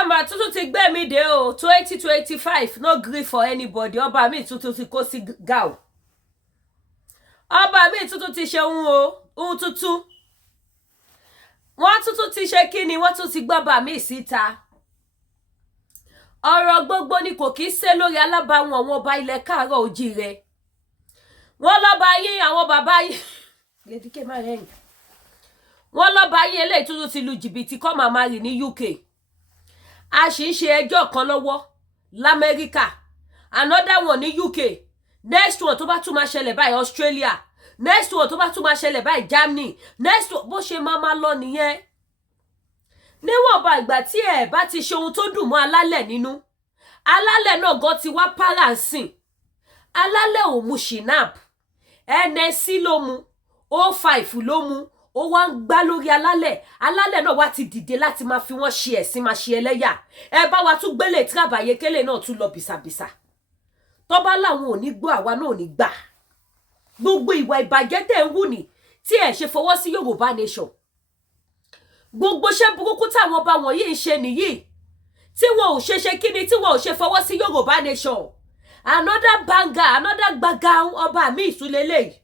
àmà tuntun ti gbé mi dé o 2025 no gree for anybody ọba mi tuntun ti kó sí gao ọba mi tuntun ti ṣe ohun tuntun wọ́n tuntun ti ṣe kí ni wọ́n tún ti gbọ́ba mi síta ọ̀rọ̀ gbogbo ni kò kí ṣe lórí alábàáwọn àwọn ọba ilẹ̀ káàárọ̀ oòjíire wọ́n lọ́ba yín àwọn bàbá yín lẹ́díkẹ́ máa rẹ̀yìn wọ́n lọ́ba yín eléyìí tuntun ti lu jìbìtì kọ́ màmá rì ní UK a sì ń ṣe ẹjọ́ kan lọ́wọ́ l'Amẹ́ríkà another one ní UK next one tó bá tún máa ṣẹlẹ̀ báyìí Australia next one tó bá tún máa ṣẹlẹ̀ báyìí Germany next one bó ṣe máa lọ nìyẹn níwọ̀nba ìgbà tí ẹ bá ti ṣe ohun tó dùn mọ́ alálẹ̀ nínú alálẹ̀ náà gan ti wá paransìn alálẹ̀ ò mu shinap NSC ló mu O5 ló mu ó wá ń gbá lórí alálẹ̀ náà wá ti dìde láti máa fi wọ́n ṣe ẹ̀sìn máa ṣe ẹlẹ́yà ẹ bá wa tún gbélé tírábàyè kélé náà tún lọ bìsàbìsà tó bá láwọn ò ní gbọ́ àwa náà ò ní gbà gbogbo ìwà ìbàjẹ́ tẹ̀ ń wù ní tí ẹ ṣe fọwọ́ sí Yorùbá nation gbogbo iṣẹ́ burúkú táwọn ọba wọ̀nyí ń ṣe nìyí tí wọn ò ṣe kíni tí wọn ò ṣe fọwọ́ sí Yorùbá nation another banger another gbaga ọba mi ìsúlélẹ̀ yìí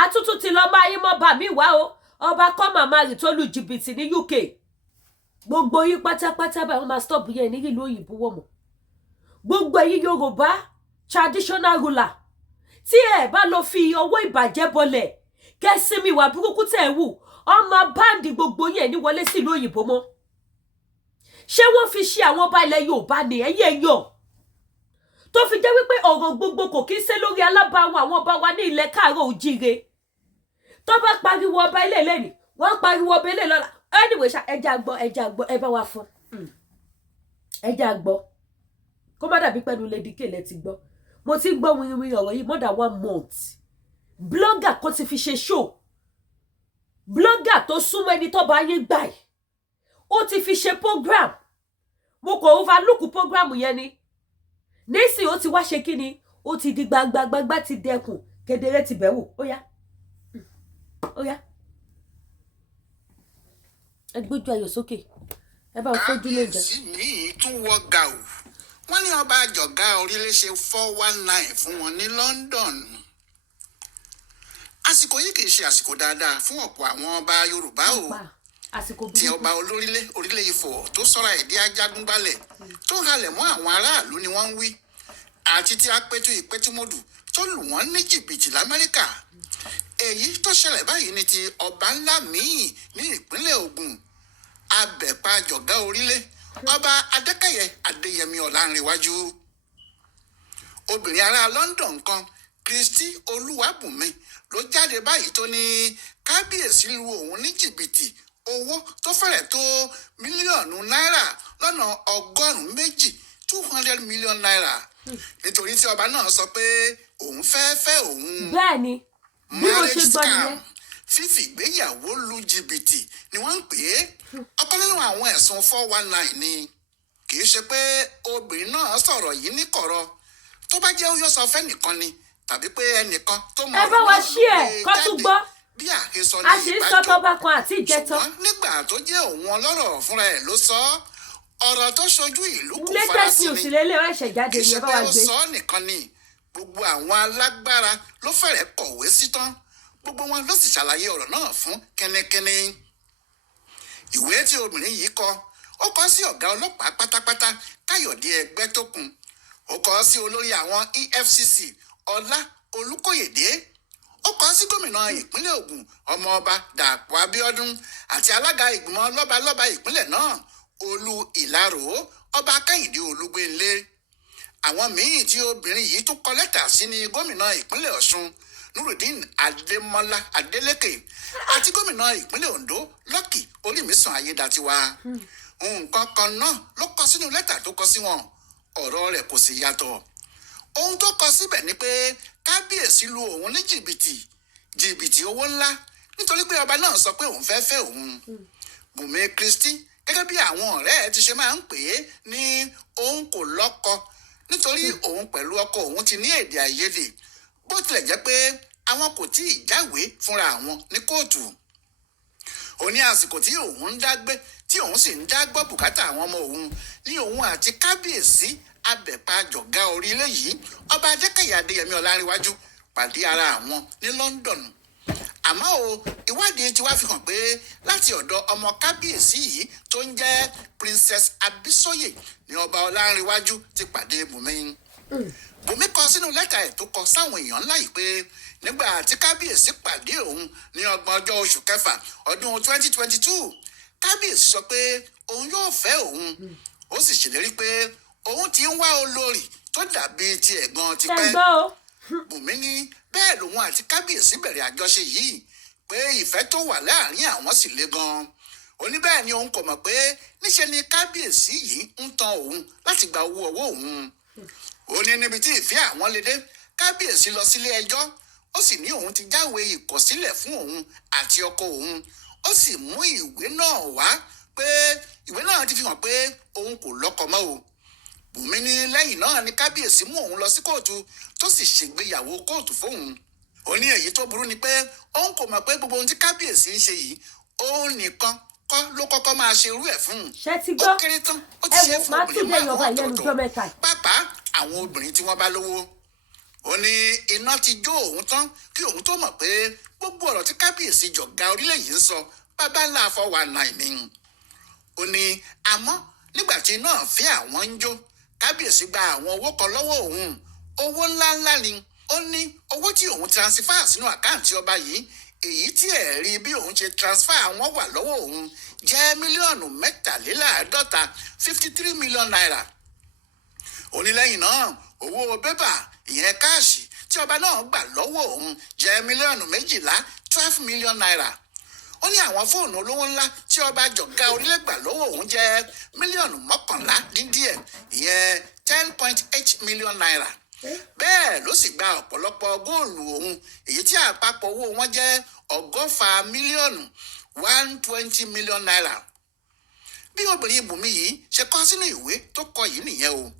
àtútù ti lọ máa yín mọ́ bá mi wá o ọba kọ́ màmá rì tó lu jìbìtì ní UK gbogbo yín pátápátá báyìí wọ́n máa stop yẹn ní ìlú òyìnbó wọ̀ mọ́ gbogbo ẹ̀yin Yorùbá traditional ruler tí ẹ bá lọ fi owó ìbàjẹ́ bọlẹ̀ kẹ́sìmí ìwà burúkú tẹ̀ wù ọmọ báǹdì gbogbo yẹn ní wọlé sí ìlú òyìnbó mọ́ ṣé wọ́n fi ṣe àwọn ọba ilẹ̀ Yorùbá ní ẹ̀yẹ yọ̀ tó fi jẹ́ wípé ọ̀rọ̀ gbogbo kò kí ń ṣe lórí alábàáwọn àwọn ọba wa ní ilẹ̀ káàárọ̀ oòjíire tó bá pariwo ọba ilé lẹ́nìí wọ́n pariwo ọba ilé lọ́la anyway ṣá ẹja gbọ́ ẹ bá wa fún ẹja gbọ́ kó má dàbí pẹ̀lú Lady K lẹ ti gbọ́ mo ti gbọ́ wíwí ọ̀rọ̀ yìí more than 1 month blogger kò ti fi ṣe show blogger tó súnmọ́ ẹni tó bá yé gbà yìí ó ti fi ṣe program mo kò overlook program yẹn ni nísìnyí ó ti wá ṣe kí ni ó ti di gbagbagbagba ti dẹkùn kedere ti bẹ̀wò ó yá ẹ gbójú ayọ̀ sókè ẹ bá fojú lè jẹ. kábíyèsí míì tún wọ gàù wọ́n ní ọba àjọgá orílẹ̀ ṣe 419 fún wọn ní London. àsìkò yìí kìí ṣe àsìkò dáadáa fún ọ̀pọ̀ àwọn ọba Yorùbá o tí ọba orílẹ̀ Ifọ̀ tó sọ́ra ẹ̀dí ajagunbalẹ̀ tó halẹ̀ mọ́ àwọn aráàlú ni wọ́n ń wí àti tí apẹ́tù ìpẹ́tùmọ́dù tó lù wọ́n ní jìbìtì l'Amẹ́ríkà. èyí tó ṣẹlẹ̀ báyìí ni ti ọba ńlá míì ní ìpínlẹ̀ Ògùn abẹ̀pá àjọ̀gá orílẹ̀ ọba Adékẹ́yẹ Adéyẹmí Ọlánrewájú. obìnrin ará London kan Kristi Olúwàbùnmi ló jáde báyìí tó ní kábíyèsí lu òun ní jìbìtì owó tó fẹ́rẹ̀ tó mílíọ̀nù náírà lọ́nà 120 200 million naira nítorí tí ọba náà sọ pé òun fẹ́ òun. bẹ́ẹ̀ni bí mo ṣe gbọ́ nìyẹn. fífi ìgbéyàwó lu jìbìtì ni wọ́n ń pè é ọ̀kan nínú àwọn ẹ̀sùn 419 ni kì í ṣe pé obìnrin náà sọ̀rọ̀ yìí ní kọ̀rọ̀ tó bá jẹ́ ó yọ sọ fẹ́ nìkan ni tàbí pé ẹnìkan tó mọ̀ ẹ bá wa ṣí ẹ kó tún gbọ́ bí àhesọ a ní sì ń sọ tọba kan àti ìjẹtọ. ṣùgbọ́n nígbà tó jẹ́ òun ọlọ́rọ̀ fúnra ẹ̀ ló sọ ọ̀rọ̀ tó ṣojú ìlú kò latest farasin news ni lélẹ̀ ẹ̀ṣẹ̀ jáde kì í ní ṣe ẹ bá pé wa ó gbé. sọ ọ́ nìkan ni gbogbo àwọn alágbára ló fẹ́rẹ̀ kọ̀wé sí tán gbogbo wọn ló sì ṣàlàyé ọ̀rọ̀ náà fún kẹ́nẹ́kẹ́nẹ́. ìwé tí obìnrin yìí kọ ó kọ sí ọ̀gá ọlọ́pàá pátápátá Káyọ̀dé Ẹgbẹ́tókun ó kọ sí olórí àwọn EFCC Ọlá Olúkòyèdé ó kọ sí gómìnà ìpínlẹ̀ Ògùn ọmọọba Dàpọ̀ Abíọ́dún àti alága ìgbìmọ̀ lọ́balọ́ba ìpínlẹ̀ náà Olú Ìlaró ọba Kẹ́hìndé Olúgbénlé. àwọn míì tí obìnrin yìí tún kọ lẹ́tà sí ni gómìnà ìpínlẹ̀ Ọ̀ṣun Nurudeen Adémọ́lá Adélékè àti gómìnà ìpínlẹ̀ Ondo Lucky Olúmísàn Ayédàtiwa. nǹkan kan náà ló kọ sínú lẹ́tà tó kọ sí wọn ọ̀rọ̀ rẹ̀ kò sì yàtọ̀. ohun tó kọ síbẹ̀ ni pé kábíyèsí lu òun ní jìbìtì owó ńlá nítorí pé ọba náà sọ pé òun fẹ́ òun. Bùnmi Kristi gẹ́gẹ́ bí àwọn ọ̀rẹ́ ẹ̀ ti ṣe máa ń pè é ní òun kò lọ́kọ nítorí òun pẹ̀lú ọkọ òun ti ní èdè àìyedè bó tilẹ̀ jẹ́ pé àwọn kò tí ì jáwèé fúnra àwọn ní kóòtù. ó ní àsìkò tí òun ń dágbé tí tí òun sì ń dá gbọ́ bùkátà àwọn ọmọ òun ní òun àti kábíyèsí abẹ̀pàjọ̀gá orílẹ̀ yìí ọba adékẹ̀yẹ adéyẹmí ọlárẹ̀wájú pàdé ara àwọn ní London. Àmọ́ o ìwádìí ti wá fi hàn pé láti ọ̀dọ̀ ọmọ kábíyèsí yìí tó ń jẹ́ Princess Abisoye ni ọba ọlárẹ̀wájú ti pàdé Bùnmi. Bùnmi kọ sínú lẹ́tà ẹ̀ tó kọ sáwọn èèyàn ńlá yìí pé nígbà tí kábíyèsí pàdé òun ní 30 oṣù kẹfà ọdún 2022 kábíyèsí sọ pé òun yóò fẹ́ òun ó sì ṣèlérí pé òun ti ń wá olórí tó dàbí ti ẹ̀gbọ́n tipẹ́. Bùnmi ní bẹ́ẹ̀ lòun àti kábíyèsí bẹ̀rẹ̀ àjọṣe yìí pé ìfẹ́ tó wà láàrin àwọn sì le gan-an. Ó ní bẹ́ẹ̀ ni òun kò mọ̀ pé níṣe ni kábíyèsí yìí ń tan òun láti gba owó ọwọ́ òun. Ó ní níbi tí ìfẹ́ àwọn le dé kábíyèsí lọ sílé ẹjọ́ ó sì ní òun ti jáwé ìkọ̀sílẹ̀ fún òun àti ọkọ òun ó sì mú ìwé náà wá pé ìwé náà ti fi hàn pé òun kò lọ́kọ mọ́ o. Bùnmi ní lẹ́yìn náà ni kábíyèsí mú òun lọ sí kóòtù tó sì ṣègbéyàwó kóòtù fóun. Ó ní èyí tó burú ni pé òun kò mọ̀ pé gbogbo ohun tí kábíyèsí ń ṣe yìí òun nìkan kọ́ ló kọ́kọ́ máa ṣe irú ẹ̀ fún un. ó kéré tán ó ti ṣe fún obìnrin márùn-ún ọ̀tọ̀ọ̀tọ̀ pàápàá àwọn obìnrin tí wọ́n bá lówó. Ó ní iná ti jó òun tán kí òun tó mọ̀ pé gbogbo ọ̀rọ̀ tí kábíyèsí jọ̀gá orílẹ̀ yìí ń sọ bàbá ńlá fọwọ́ àná ìní. Ó ní àmọ́ nígbà tí iná fẹ́ àwọn ń jó kábíyèsí gba àwọn owó kan lọ́wọ́ òun owó ńláńlá ni. Ó ní owó tí òun transfer sínú àkáǹtì ọba yìí èyí tí ẹ̀ rí bí òun ṣe transfer àwọn wà lọ́wọ́ òun jẹ́ mílíọ̀nù 53 53 million naira. Ó ní lẹ́yìn náà owó bébà ìyẹn káàṣì tí ọba náà gbà lọ́wọ́ òun jẹ́ mílíọ̀nù 12 12 million naira. Ó ní àwọn fóònù olówó ńlá tí ọba jọ̀gá orílẹ̀ gbà lọ́wọ́ òun jẹ́ mílíọ̀nù 11 dín díẹ̀ ìyẹn 10.8 million naira. Bẹ́ẹ̀ ló sì gba ọ̀pọ̀lọpọ̀ góòlù òun èyí tí àpapọ̀ owó wọn jẹ́ 120 mílíọ̀nù 120 million naira. Bí obìnrin Bùnmi yìí ṣe kọ sínú ìwé tó kọ yìí nìyẹn o.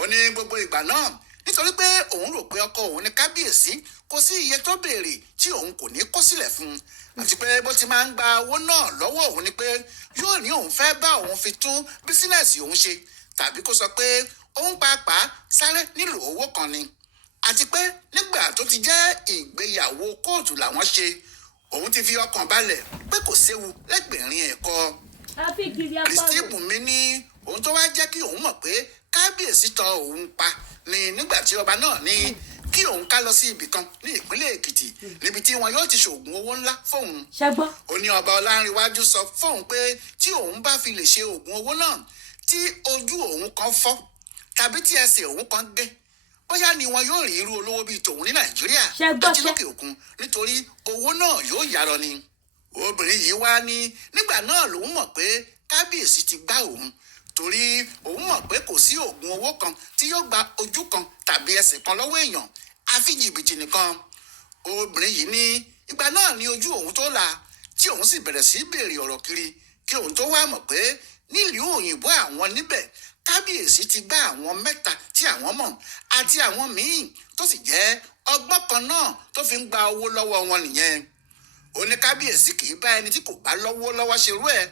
Ó ní gbogbo ìgbà náà nítorí pé òun rò pé ọkọ òun ní kábíyèsí kò sí iye tó béèrè tí òun kò ní kó sílẹ̀ fún un àti pé bó ti máa ń gba owó náà lọ́wọ́ òun ni pé yóò ní òun fẹ́ bá òun fi tún bísínẹ́sì òun ṣe tàbí kó sọ pé òun pàápàá sáré nílò owó kan ni. Àti pé nígbà tó ti jẹ́ ìgbéyàwó kóòtù làwọn ṣe òun ti fi ọkàn balẹ̀ pé kò séwu lẹ́gbẹ̀rin ẹ̀kọ́. Kristi Bùnmi ní òun tó wá jẹ́ kí òun mọ̀ pé kábíyèsí tọ òun pa ni nígbà tí ọba náà ní kí òun ká lọ sí ibì kan ní ìpínlẹ̀ Èkìtì níbi tí wọn yóò ti ṣoògùn owó ńlá fóun. Ó ní ọba Ọlárẹ̀wájú sọ fóun pé tí òun bá fi lè ṣe oògùn owó náà tí ojú òun kan fọ́ tàbí tí ẹsẹ̀ òun kan gé bóyá ni wọn yóò rí irú olówó bíi tòun ní Nàìjíríà àti lókè òkun nítorí owó náà yóò yàrá ni. Obìnrin yìí wá ní nígbà náà lòun mọ̀ pé kábíyèsí ti gbá òun torí òun mọ̀ pé kò sí oògùn owó kan tí yóò gba ojú kan tàbí ẹsẹ̀ kan lọ́wọ́ èèyàn àfi jìbìtì nìkan. Obìnrin yìí ní ìgbà náà ni ojú òun tó là tí òun sì bẹ̀rẹ̀ sí béèrè ọ̀rọ̀ kiri kí òun tó wá mọ̀ pé nílùú òyìnbó àwọn níbẹ̀ kábíyèsí ti gbá àwọn 3 tí àwọn mọ̀ àti àwọn míì tó sì jẹ́ ọgbọ́n kan náà tó fi ń gba owó lọ́wọ́ wọn nìyẹn. Ó ní kábíyèsí kì í bá ẹni tí kò bá lọ́wọ́ ṣerú ẹ̀.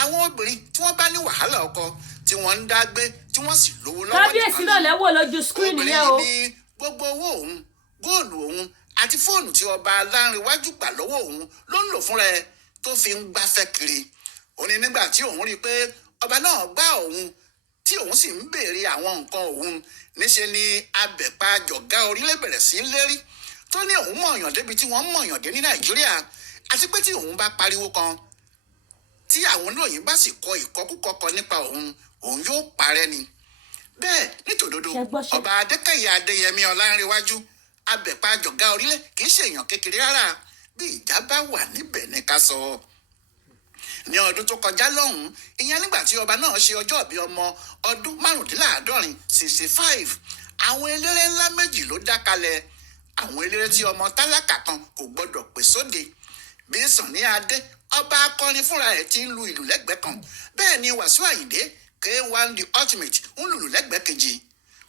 Àwọn obìnrin tí wọ́n bá ní wàhálà ọkọ tí wọ́n ń dá gbé tí wọ́n sì lówó lọ́wọ́ kábíyèsí náà lẹ́wọ̀ lójú screen yẹn o. obìnrin ní gbogbo owó òun góòlù òun àti fóònù tí ọba Ọlárẹ̀wájú gbà lọ́wọ́ òun ló ń lò fúnra ẹ̀ tó fi ń gbafẹ́ kiri. Ó ní nígbà tí òun rí i pé ọba náà gbá òun tí òun sì ń béèrè àwọn nǹkan òun níṣe ni abẹ̀pàjọ̀gá orílẹ̀ bẹ̀rẹ̀ sí lérí tó ní òun mọ̀ọ̀yàn débi tí wọ́n mọ̀ọ̀yàn dé ní Nàìjíríà àti pé tí òun bá pariwo kan tí àwọn olóyìn bá sì kọ ìkọkúkọ kan nípa òun yóò parẹ́ ni. Bẹ́ẹ̀ nítòdodo ọba Adékẹ̀yẹ Adéyẹmí Ọlárẹ̀wájú abẹ̀pàjọ̀gá orílẹ̀ kì í ṣe èèyàn kékeré rárá bí ìjà bá wà níbẹ̀ ní ká sọ. Ní ọdún tó kọjá lọ́hùn-ún ìyẹn nígbà tí ọba náà ṣe ọjọ́ ìbí ọmọ ọdún 75 65 àwọn eléré ńlá méjì ló dá kalẹ̀. Àwọn eléré tí ọmọ tálákà kan kò gbọdọ̀ pè sóde bí Sànní Adé ọba akọrin fúnra ẹ̀ ti ń lu ìlù lẹ́gbẹ̀ẹ́ kan bẹ́ẹ̀ ni Wàsíù Àyìndé K1 the ultimate ń lùlù lẹ́gbẹ̀ẹ́ kejì.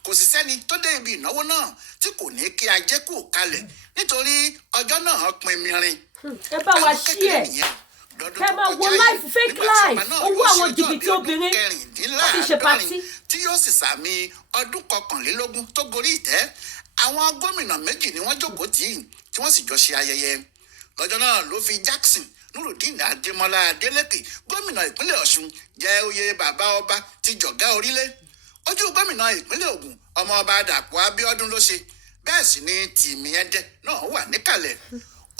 Kò sì sẹ́ni tó dé ibi ìnáwó náà tí kò ní kí ajé kú kalẹ̀ nítorí ọjọ́ náà pin mirin. Ẹ bá wa ṣí ẹ̀. lọ́dún kẹ́ tó máa wo kọjá life yìí fake nígbà tí ọba life náà owó yóò ṣe àwọn ọjọ́ jìbìtì bí ọdún obìnrin wọ́n fi ṣe patí. kẹrìndínláàádọ́rin tí yóò sì sàmì ọdún 21 tó gorí ìtẹ́. Àwọn gómìnà méjì ni wọ́n jókòó tì í tí wọ́n sì jọ ṣe ayẹyẹ. Lọ́jọ́ náà ló fi Jackson Nurudeen Adémọ́lá Adélékè gómìnà ìpínlẹ̀ Ọ̀ṣun jẹ oyè bàbá ọba ti jọ̀gá orílẹ̀. Ojú gómìnà ìpínlẹ̀ Ògùn ọmọọba Dàpọ̀ Abíọ́dún ló ṣe, bẹ́ẹ̀ sì ni Tìmì Ẹdẹ náà wà níkàlẹ̀.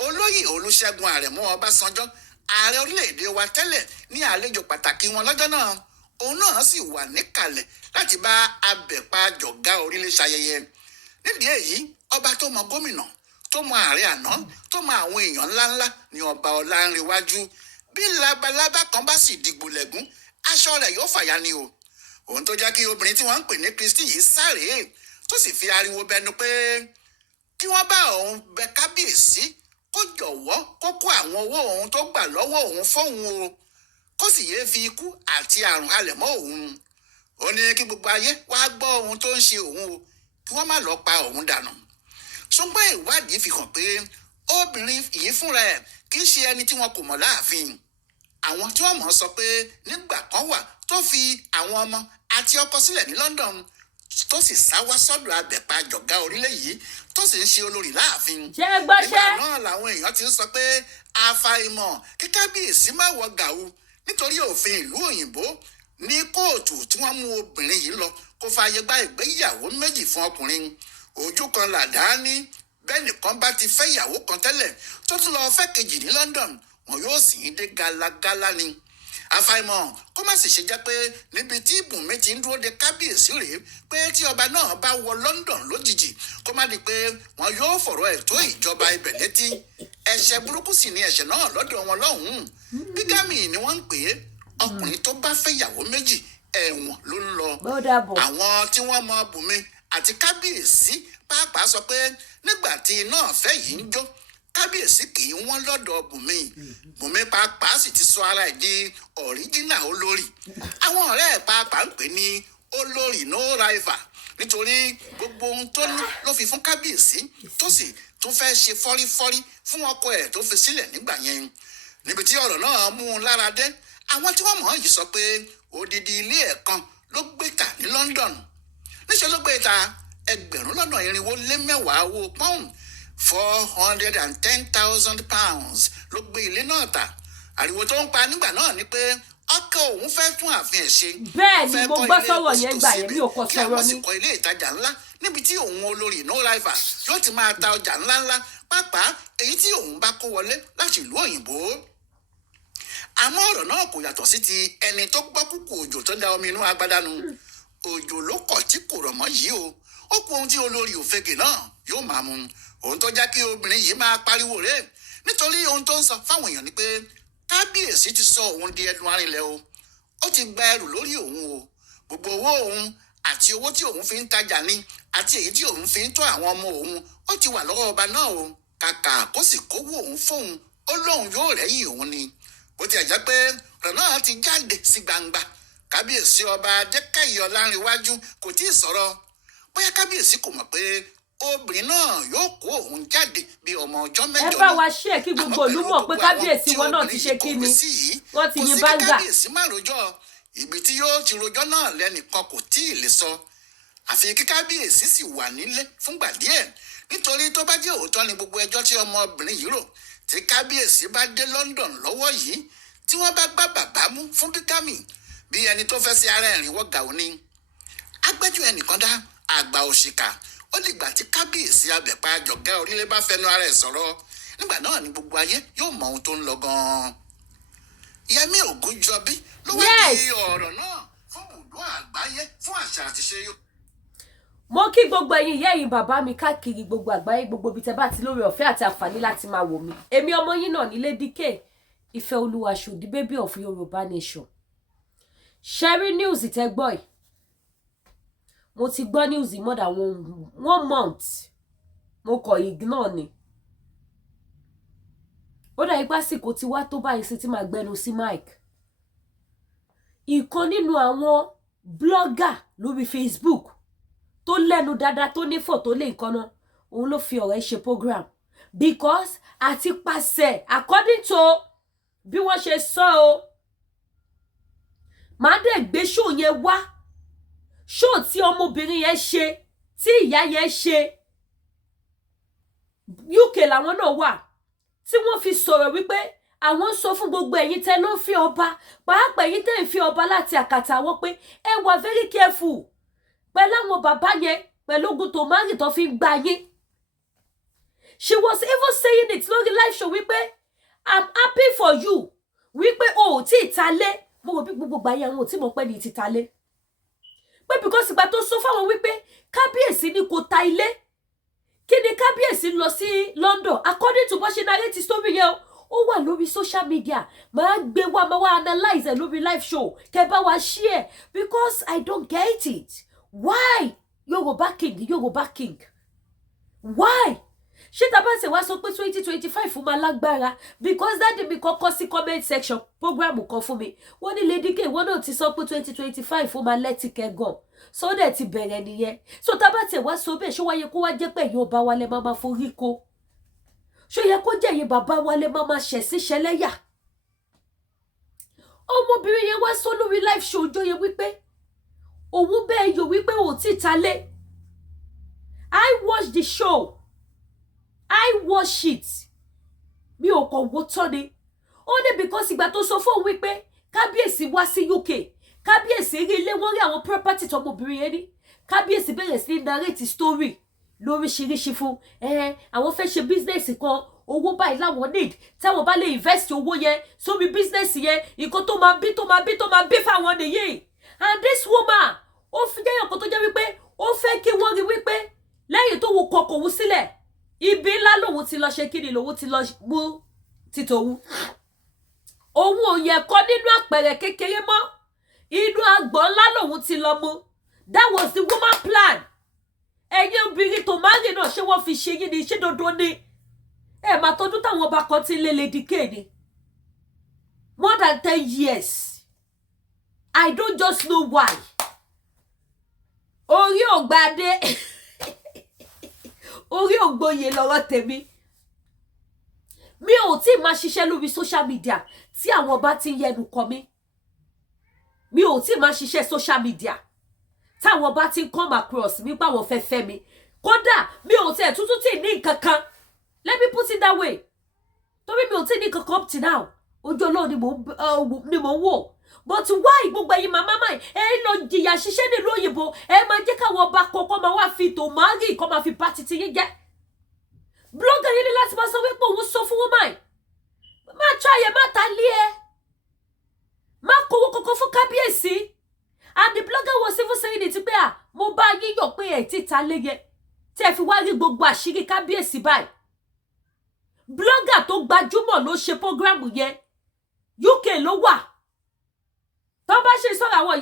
Olóyè Olúṣẹ́gun Àrẹ̀mú Ọbásanjọ́ ààrẹ orílẹ̀-èdè wa tẹ́lẹ̀ ní àlejò pàtàkì wọn lọ́jọ́ náà. Òun náà sì wà níkàlẹ̀ láti bá abẹ̀pá jọ̀gá orílẹ̀ ṣayẹyẹ. Nídìí èyí ọba tó mọ gómìnà tó mọ ààrẹ àná tó mọ àwọn èèyàn ńláńlá ní ọba Ọlánrewájú. Bí labalábá kan bá sì dìgbò lẹ́gún aṣọ rẹ̀ yóò fàya ni o. Òun tó jẹ́ kí obìnrin tí wọ́n ń pè ní Kristi yìí sáré tó sì fi ariwo bẹnu pé kí wọ́n bá òun bẹ kábíyèsí kó jọ̀wọ́ kó kó àwọn owó òun tó gbà lọ́wọ́ òun fóun o, kó sì yéé fi ikú àti àrùn halẹ̀ mọ́ òun. Ó ní kí gbogbo ayé wá gbọ́ ohun tó ń ṣe òun o, kí wọ́n má lọ pa òun dànù. Ṣùgbọ́n ìwádìí fi hàn pé obìnrin yìí fúnra ẹ̀ kì í ṣe ẹni tí wọn kò mọ̀ láàfin. Àwọn tí wọ́n mọ̀ sọ pé nígbà kan wà tó fi àwọn ọmọ àti ọkọ sílẹ̀ ní London tó sì sá wá sọ́dọ̀ abẹ̀pá jọ̀gá orílẹ̀ yìí tó sì ń ṣe olórí láàfin. ṣé ẹ gbọ́ ṣé. Nígbà náà làwọn èèyàn ti ń sọ pé àfàìmọ̀ kí kábíyèsí má wọ gàù nítorí òfin ìlú òyìnbó ní kóòtù tí wọ́n mú obìnrin yìí lọ kó fààyè gba ìgbéyàwó méjì fún ọkùnrin. Ojú kan làdá ní bẹ́ẹ̀ nìkan bá ti fẹ́ ìyàwó kan tẹ́lẹ̀ tó tún lọ fẹ́ kejì ní London wọn yóò sì ń dé galagala ni. Àfàìmọ̀ kó má sì ṣe jẹ́ pé níbi tí Bùnmi ti ń dúró de kábíyèsí rèé pé tí ọba náà bá wọ London lójijì kó má di pé wọn yóò fọ̀rọ̀ ẹ̀ tó ìjọba ibẹ̀ létí. Ẹ̀ṣẹ̀ burúkú sì ni ẹ̀ṣẹ̀ náà lọ́dọ̀ wọn lọ́hùn-ún. Bígámì ni wọ́n ń pè é. Ọkùnrin tó bá fẹ́ ìyàwó méjì ẹ̀wọ̀n ló ń lọ. Àwọn tí wọ́n mọ Bùnmi àti kábíyèsí pàápàá sọ pé nígbà tí iná ọ̀fẹ́ yìí ń jó kábíyèsí kì í wọ́n lọ́dọ̀ Bùnmi. Bùnmi pàápàá sì ti sọ ara ẹ̀ di ọ̀ríjínà olórí. Àwọn ọ̀rẹ́ ẹ̀ pàápàá ń pè ní olórí no rival nítorí gbogbo ohun tó ní ló fi fún kábíyèsí tó sì tún fẹ́ ṣe fọ́rífọ́rí fún ọkọ ẹ̀ tó fi sílẹ̀ nígbà yẹn. Níbi tí ọ̀rọ̀ náà mú un lára dé àwọn tí wọ́n mọ̀ ọ́ yìí sọ pé odidi ilé ẹ̀ kan ló gbé tà ní London. Níṣẹ́ ló gbé ta 2,410 owó pọ́ùn £410,000 ló gbé ilé náà tà. Ariwo tó ń pa nígbà náà ni pé ọkọ òun fẹ́ tún ààfin ẹ̀ ṣe. Bẹ́ẹ̀ ni mo gbọ́ sọ̀rọ̀ yẹn gbà yẹn mi ò kọ kí sọ̀rọ̀ àwọn ni. sì kọ́ ilé ìtajà ńlá níbi tí òun olórí no rival yóò ti máa ta ọjà ńláńlá pàápàá èyí tí òun bá kó wọlé láti ìlú òyìnbó. Àmọ́ ọ̀rọ̀ náà kò yàtọ̀ sí ti ẹni tó gbọ́ kúkú òjò tó da omi inú agbádá nu. Òjò ló kọ̀ tí kò rọ̀ mọ́ yìí o. Ó kú ohun tí olórí òfegè náà yóò máa mu. Ohun tó já kí obìnrin yìí máa pariwo rẹ̀ nítorí ohun tó ń sọ fáwọn èèyàn ni pé kábíyèsí ti sọ òun di ẹdun arinlẹ̀ o. Ó ti gba ẹrù lórí òun o. Gbogbo owó òun àti owó tí òun fi ń tajà ni àti èyí tí òun fi ń tọ́ àwọn ọmọ òun ó ti wà lọ́wọ́ ọba náà o. Kàkà kó sì kówó òun fóun ó lóun yóò rẹ́yìn òun ni. Bó ti jẹ́ pé ọ̀rọ̀ náà ti jáde sí gbangba. Kábíyèsí ọba Adékẹ́yẹ Ọlánrewájú kò tí ì sọ̀rọ̀. Bóyá kábíyèsí kò mọ̀ pé obìnrin náà yóò kó òun jáde bí ọmọ ọjọ́ mẹ́jọ. Ẹ bá wa ṣe kí gbogbo ìlú mọ̀ pé kábíyèsí wọn náà ti ṣe kí ni wọ́n ti yin báńgà. Kò sí kí kábíyèsí má rojọ́ ibi tí yóò ti rojọ́ náà lẹ́nìkan kò tí ì lè sọ. Àfi kí kábíyèsí sì wà nílé fúngbà díẹ̀ nítorí tó bá jẹ́ òótọ́ ni gbogbo ẹjọ́ tí ọmọbìnrin yìí rò tí kábíyèsí bá dé London lọ́wọ́ yìí tí wọ́n bá gbá bàbá mú fún bígámì bí ẹni tó fẹ́ sí ara ẹ̀rìn wọ́gà òní. Agbẹ́jọ́ ẹnìkan dá àgbà òṣìkà ó dìgbà tí kábíyèsí abẹ̀pá jọ̀gá orílẹ̀ bá fẹnu ara ẹ̀ sọ̀rọ̀ nígbà náà ni gbogbo ayé yóò mọ ohun tó ń lọ gan-an. Yẹmí Ògúnjọbí ló wá di ọ̀rọ̀ náà fún bùdó àgbáyé fún àṣà àtiṣe yóò. Mo kí gbogbo ẹ̀yin ìyá ẹ̀yin bàbá mi káàkiri gbogbo àgbáyé gbogbo ibi tẹ́ bá ti lórí ọ̀fẹ́ àti àǹfààní láti máa wò mí. Èmi ọmọ yín náà ní Lady K Ìfẹ́olúwa Ṣòdí baby of Yorùbá nation. Ṣẹ́rí news tẹ́ gbọ́ yìí. Mo ti gbọ́ news more than one month. Mo kọ̀ ignore ni. Ó dà ipá sì kò ti wá tó báyìí sí ti máa gbẹnu sí mic. Ìkan nínú àwọn blogger lórí Facebook tó lẹ́nu dáadáa tó ní fò tó lè nǹkan náà òun ló fi ọ̀rẹ́ ṣe program because àti pàṣẹ according to bí wọ́n ṣe sọ o màá dẹ̀ gbé ṣó yẹn wá ṣó tí ọmọbìnrin yẹn ṣe tí ìyá yẹn ṣe UK làwọn náà wà tí wọ́n fi sọ̀rọ̀ wípé àwọn sọ fún gbogbo ẹ̀yin tẹ́ ló ń fi ọba pàápàá ẹ̀yin tẹ́ ń fi ọba láti àkàtà wọn pé ẹ wà very careful pẹ̀lú àwọn bàbá yẹn pẹ̀lú ogun tó máa ń rìn tó fi ń gbà yín. She was even saying it lórí live show wípé I'm happy for you wípé o ò tí ì ta lé mo rò bí gbogbo gbà yẹn àwọn ò tí mo pẹ́ ní ti ta lé pé because ìgbà tó sọ fáwọn wípé kábíyèsí ni kò ta ilé kí ni kábíyèsí lọ sí London according to bó ṣe narrate story yẹn ó wà lórí social media máa gbé wá máa wá analyze ẹ lórí live show kẹ́ bá wa share because I don't get it why Yorùbá king why ṣé tá bá ṣe wá sọ pé 2025 fún ma lágbára because dáàdì mi kọ́kọ́ sí comment section program kan fún mi wọ́n ní Lady K wọ́n náà ti sọ pé 2025 fún ma lẹ́tìkẹ́ gan so dẹ̀ ti bẹ̀rẹ̀ nìyẹn so tá bá tẹ̀ wá sọ bẹ́ẹ̀ ṣó wáyé kó wá jẹ́ pé ẹ̀yin ọba wa lẹ máa forí kó ṣó yẹ kó jẹ́ ẹ̀yin bàbá wa lẹ máa ṣẹ̀ sí ṣẹlẹ́yà ọmọbìnrin yẹn wá sọ lórí live show ọjọ́ yẹn wípé òun bẹ́ẹ̀ yọ wípé ò tí ta lé I watch the show I watch it mi ò kàn wò tán ni ó ní because ìgbà tó sọ fóun wípé kábíyèsí wá sí UK kábíyèsí rí ilé wọn rí àwọn property tọmọbìnrin yẹn ní kábíyèsí bẹ̀rẹ̀ sí narrate story lóríṣiríṣi fún àwọn fẹ́ ṣe business kan owó báyìí láwọn need táwọn bá lè invest owó yẹn sórí business yẹn nǹkan tó máa bí fáwọn nìyí and this woman ó fi jẹ́yàn kan tó jẹ́ wípé ó fẹ́ kí wọ́n rí wípé lẹ́yìn tó wù kọkọ̀ wù sílẹ̀ ibi ńlá lòun ti lọ ṣe kíni lòun ti lọ mú títòun òun ò yẹ kọ́ nínú àpẹẹrẹ kékeré mọ́ inú àgbọ̀n ńlá lòun ti lọ mú that was the woman plan ẹ̀yin obìnrin tó máa ń rìn náà ṣé wọ́n fi ṣe yín ni ṣé dandan ni ẹ máa tọdún táwọn ọba kan ti lé Lady K ni more than 10 years I don't just know why orí ògbàdé orí ògbóyè lọ́rọ̀ tèmi mi ò tí máa ṣiṣẹ́ lórí social media tí àwọn ọba ti yẹnu kọ mi ò tí máa ṣiṣẹ́ social media táwọn ọba ti come across mi pa wọn fẹ́ mi kódà mi ò tiẹ̀ tuntun tí ní nǹkan kan let me put it that way torí mi ò tí ní nǹkan kan up to now ojú Ọlọ́run ni mo ń wò but why gbogbo ẹ̀yin màmá máa ẹ lọ jìyà ṣiṣẹ́ nílùú òyìnbó ẹ máa jẹ́ káwọn ọba kọ̀ọ̀kan máa wá fi tòmárì kọ́ máa fi bá titi yín jẹ́ blogger yìí ní láti máa sọ wípé òun sọ fún woman má tráyẹ má ta lé ẹ má kówó kankan fún kábíyèsí and the blogger was even saying it pé mo bá yín yọ̀ pé ẹ̀ tí ta lé yẹ tí ẹ fi wá rí gbogbo àṣírí kábíyèsí báyìí blogger tó gbajúmọ̀ ló ṣe programu yẹn UK ló wà tó bá ṣe sọ̀rọ̀ àwọn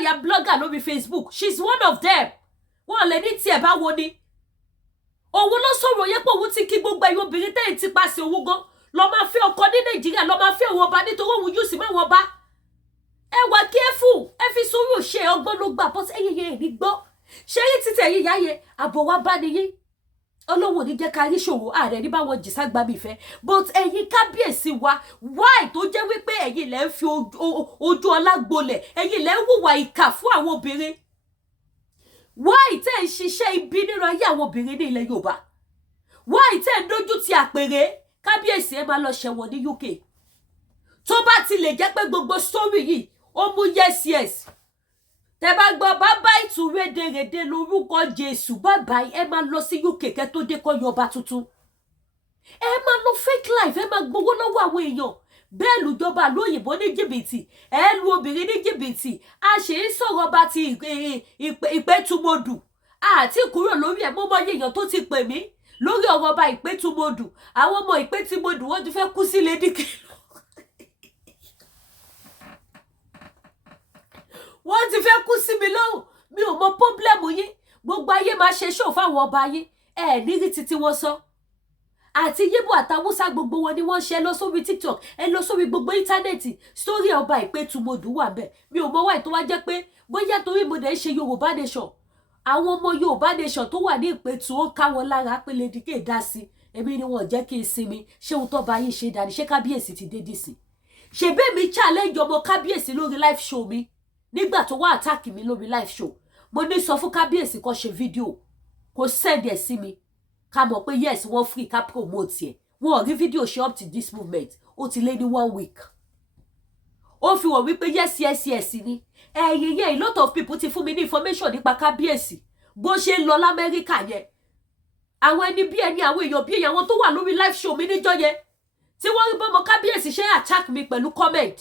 ìyá blogger lórí Facebook she's one of them wọn lè ní tiẹ̀ bá wo ni òun ló sọ̀rọ̀ yẹn pé òun ti kí gbogbo ẹ̀yin obìnrin tẹ́yìn ti paṣẹ owó gan lọ máa fẹ́ ọkọ ní Nàìjíríà lọ máa fẹ́ òun ọba nítorí òun yóò sì máa wọn bá ẹ wà careful ẹ fi sórí òṣè ọgbọ́n ló gbà bọ́sẹ̀ ẹ̀yẹ yẹn ní gbọ́ ṣé yín títẹ̀ yín yáyẹ àbọ̀ wá bá niyín Ọlọ́run ní jẹ́ ká rí ṣòro ààrẹ ní báwọn jì ságbá mi fẹ́ but ẹ̀yin kábíyèsí wa why tó jẹ́ wípé ẹ̀yin lẹ́ ń fi ojú ọlá gbolẹ̀ ẹ̀yin lẹ́ ń hùwà ìkà fún àwọn obìnrin why tẹ́ ń ṣiṣẹ́ ibi nínú ayé àwọn obìnrin ní ilẹ̀ Yorùbá why tẹ́ ń dójú ti àpèrè kábíyèsí ẹ máa lọ ṣẹ̀wọ̀n ní UK tó bá ti lè jẹ́ pé gbogbo story yìí ó mú yes tẹ́ bá gbọ́ bàbá ìtúrédèrèdè lórúkọ Jésù bàbá ẹ máa lọ sí UK kẹ́ tó dé kọ́ yọba tuntun ẹ máa lọ fake life ẹ máa gbowó lọ́wọ́ àwọn èèyàn bẹ́ẹ̀ lùjọba lóyìnbó ní jìbìtì ẹ lu obìnrin ní jìbìtì a ṣe ń sọ̀rọ̀ bá ti ìpẹ́tùmọ̀dù àti kúrò lórí ẹ̀ mọ́mọ́ èèyàn tó ti pè mí lórí ọ̀rọ̀ bá ìpẹ́tùmọ̀dù àwọn ọmọ ìpẹ́tùmọ̀dù wọ́n ti fẹ́ kú sí Lady K wọ́n ti fẹ́ kú sí mi lọ́rùn mi ò mọ pọ́blẹ́mù yín gbogbo ayé máa ṣe ṣó fáwọn ọba yín ẹ nírí títí wọ́n sọ àti Yíbò àtàwùsá gbogbo wọn ni wọ́n ṣe lọ sórí TikTok ẹ lọ sórí gbogbo íńtánẹ́ẹ̀tì sórí ọba ìpẹ́tùmọ̀dù wà bẹ́ẹ̀ mi ò mọ wáyé tó wá jẹ́ pé bóyá torí mo dẹ̀ ń ṣe Yorùbá nation àwọn ọmọ Yorùbá nation tó wà ní ìpẹ́tù ó ká wọn lára pé Lady K dá sí èmi ni wọn jẹ́ kí n sinmi ṣé ohun tó bá yín ṣe dání ṣé kábíyèsí ti dé dìsí ṣebí mi challenge ọmọ kábíyèsí lórí live show mi nígbà tó wá attack mi lórí live show mo ní sọ fún kábíyèsí kó ṣe fídíò kó send ẹ̀ sí mi ká mọ̀ pé yes wọ́n free ká promote ẹ̀ wọ́n rí fídíò ṣe up to this movement ó ti lé ní 1 week ó fi wọ́n wípé yes ni ẹ̀yìn yẹn a lot of people ti fún mi ní information nípa kábíyèsí bó ṣe ń lọ l'Amẹ́ríkà yẹn àwọn ẹni bí ẹni àwọn èèyàn bí èèyàn tó wà lórí live show mi níjọ́ yẹn tí wọ́n rí bọ́mọ kábíyèsí ṣe attack mi pẹ̀lú comment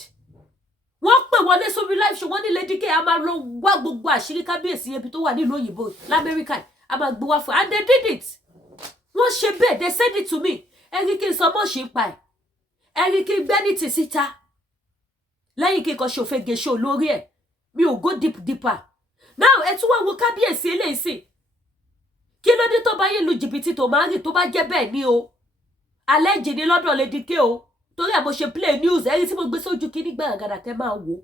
wọ́n pè wọlé sórí live show wọ́n ní Lady K a máa lọ wá gbogbo àṣírí kábíyèsí ibi tó wà nílùú òyìnbó l'Amẹ́ríkà a máa gbé wá fún and they did it wọ́n ṣe bẹ́ẹ̀ they said it to me ẹ̀rí kí n sọ mọ́ ṣe ń pa ẹ̀ ẹ̀rí kí n gbẹ́ni tì síta lẹ́yìn kí n kàn ṣòfegè ṣe olórí ẹ̀ mi ò go deeper now ẹ tún wá wo kábíyèsí eléyìí sí kí ló dé tó bá yé lu jìbìtì tó máa ń rìn tó bá jẹ́ bẹ́ẹ̀ ni o alẹ́ jì ní lọ́dọ̀ Lady K o torí ẹ̀ mo ṣe play news ẹ̀rí tí mo gbé sójú kí nígbà àgàdà kẹ́ máa wò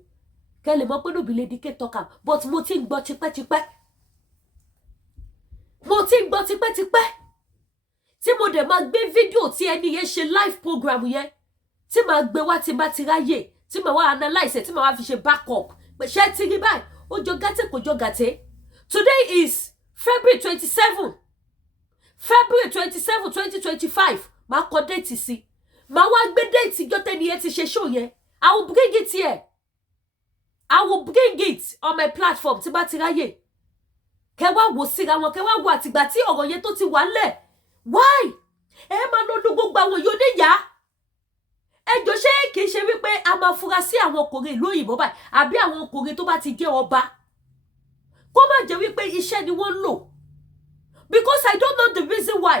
kẹ́ lè mọ̀ pé lóbi Lady K tọ́ka but mo ti ń gbọ́ tipẹ́tipẹ́ tí mo dẹ̀ máa gbé fídíò tí ẹni yẹn ṣe live program yẹn tí màá gbé wá tí bá ti ráyè tí màá wá analyse ẹ̀ tí màá wá fi ṣe backup pé ṣé ti rí báyìí ó jọ gàtẹ́ kò jọ gàtẹ́ today is February 27 2025 màá kọ déètì sí màá wá gbé déètì jọ tẹ́ni yẹn ti ṣe show yẹn I will bring it here I will bring it on my platform tí bá ti ráyè kẹ́ wá wò síra wọn kẹ́ wá wò àtìgbà tí ọ̀rọ̀ yẹn tó ti wà ńlẹ̀ why ẹ máa lọ lu gbogbo àwọn èèyàn níyà ẹjọ́ ṣé kì í ṣe wípé a máa fura sí àwọn ọkùnrin ìlú òyìnbó báyìí àbí àwọn ọkùnrin tó bá ti jẹ́ ọba kó má jẹ́ wípé iṣẹ́ ni wọ́n lò because I don't know the reason why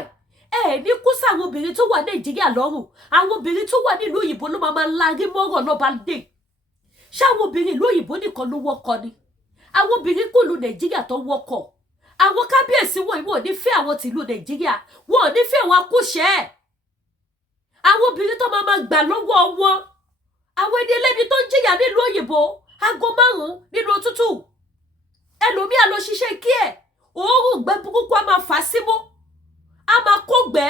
ní kú sí àwọn obìnrin tó wà Nàìjíríà lọ́rùn àwọn obìnrin tó wà nílùú òyìnbó ló máa lárí mọ́rọ̀ lọ́ba dé ṣé àwọn obìnrin ìlú òyìnbó nìkan ló wọ́kọ ni àwọn obìnrin kò lu Nàìjíríà tó wọ́kọ̀ àwọn kábíyèsí wọ̀nyí wọn ò ní fẹ́ àwọn tìlú Nàìjíríà wọn ò ní fẹ́ àwọn akúṣẹ́ àwọn obìnrin tó máa gbà lọ́wọ́ wọn àwọn ẹni ẹlẹ́ni tó ń jìyà nílùú òyìnbó aago 5 nínú òtútù ẹlòmíà lọ ṣiṣẹ́ kí ẹ̀ òórùn gbẹ burúkú a máa fà símú a máa kó gbẹ